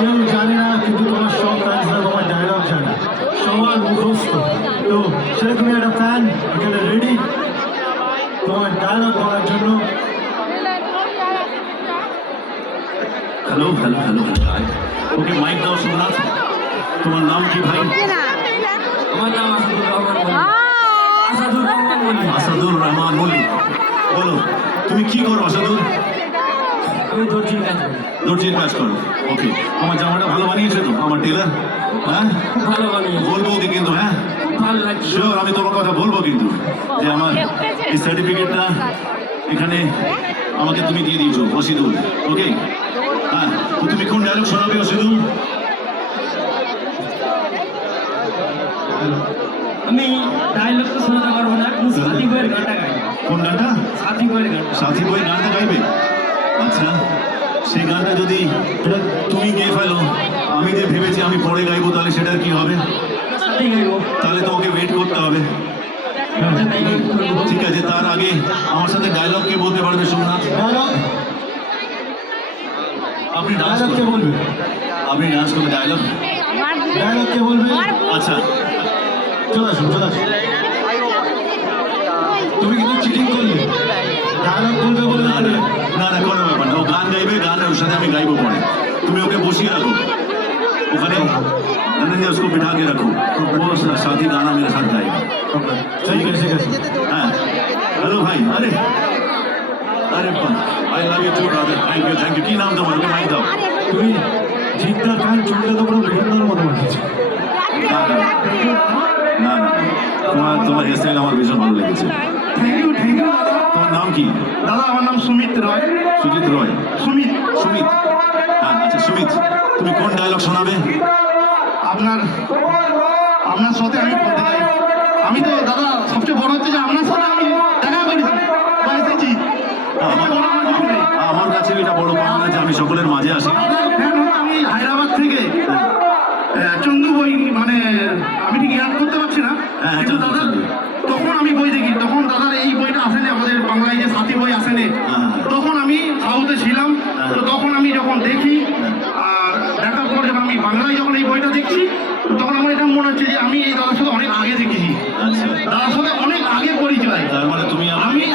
কেউ জানে না, কিন্তু তোমার সব ফ্যান্সরা তোমার ডায়লগ জানে, সবার মুখস্থ। তো সেরকম একটা ফ্যান এখানে রেডি তোমার ডায়লগ বলার জন্য। হ্যালো হ্যালো হ্যালো হাই, ওকে মাইক দাও সোমনাথ। তোমার নাম কি ভাই? আমার নাম আসাদুর রহমান মল্লিক। আসাদুর রহমান মল্লিক। বলো তুমি কি করো আসাদুর? আমি দর্জির কাজ করি। দর্জির কাজ করো, ওকে। আমার জামাটা ভালো বানিয়েছে তো আমার টেলার? হ্যাঁ, খুব ভালো বানিয়েছে, বলবো ওকে কিন্তু। হ্যাঁ খুব ভালো লাগছে। শিওর, আমি তোমার কথা বলবো কিন্তু, যে আমার এই সার্টিফিকেটটা এখানে আমাকে তুমি দিয়ে দিয়েছো অসিদুল, ওকে? হ্যাঁ, তো তুমি কোন ডায়লগ শোনাবে অসিদুল? আমি ডায়লগ তো শোনাতে পারবো না, কিন্তু সাথী বইয়ের গানটা গাই। কোন গানটা? সাথী বইয়ের গানটা। সাথী বই গানটা গাইবে? আচ্ছা, সেই গানটা যদি তুমি গেয়ে ফেলো, আমি যে ভেবেছি আমি পরে গাইবো, তাহলে সেটার কি হবে? সাথী গাইবো। তাহলে তোমাকে ওয়েট করতে হবে। ঠিক আছে, তার আগে আমার সাথে ডায়লগ কে বলতে পারবে সোমনাথ? ডায়লগ আপনি ডান্স ডায়লগ কে বলবে? আপনি ডান্স করবে ডায়লগ? ডায়লগ কে বলবে? আচ্ছা, চলে আসুন, চলে আসুন। তুমি কিন্তু চিটিং করলে, ডায়লগ বলবে বলে না না না না, কোনো ব্যাপার না। ও গান গাইবে, গানের ওর সাথে আমি গাইবো পরে। তুমি ওকে বসিয়ে রাখো ওখানে, धनंजय उसको बिठा के रखो, वो साथी गाना मेरे साथ गाएगा। ঠিক আছে, ঠিক আছে। हाँ, हेलो भाई, अरे अरे I love you too brother, thank you. কি নাম তোমার? ওকে মাইক দাও। তুমি জিদ্দার ফ্যান, চুলটা তো পুরো ভিন্নর মতো বানিয়েছো। না না না না, তোমার হেয়ারস্টাইল আমার ভীষণ ভালো লেগেছে। থ্যাংক ইউ দাদা। তোমার নাম কি? দাদা আমার নাম সুমিত রয়। সুজিত রয়। সুমিত। সুমিত, হ্যাঁ আচ্ছা সুমিত, তুমি কোন ডায়লগ শোনাবে? আপনার সাথে আমি বলতে চাই, আমি তো দাদা সবচেয়ে বড় হচ্ছে যে আপনার সাথে আমি দেখা করেছি বা এসেছি। আমার কাছে এটা বড় পাওনা যে আমি সকলের মাঝে আসি। আপনার ফ্যান হয়ে আমি হায়দ্রাবাদ থেকে চন্দু বই, মানে আমি ঠিক ইয়াদ করতে পারছি না, হ্যাঁ, কিন্তু চন্দু, দাদা চন্দু। তখন আমি বই দেখি, তখন দাদার এই বইটা আসেনি আমাদের বাংলায়, যে সাথী বই আসেনি। হ্যাঁ। তখন আমি সাউথে ছিলাম, হ্যাঁ। তো তখন আমি যখন দেখি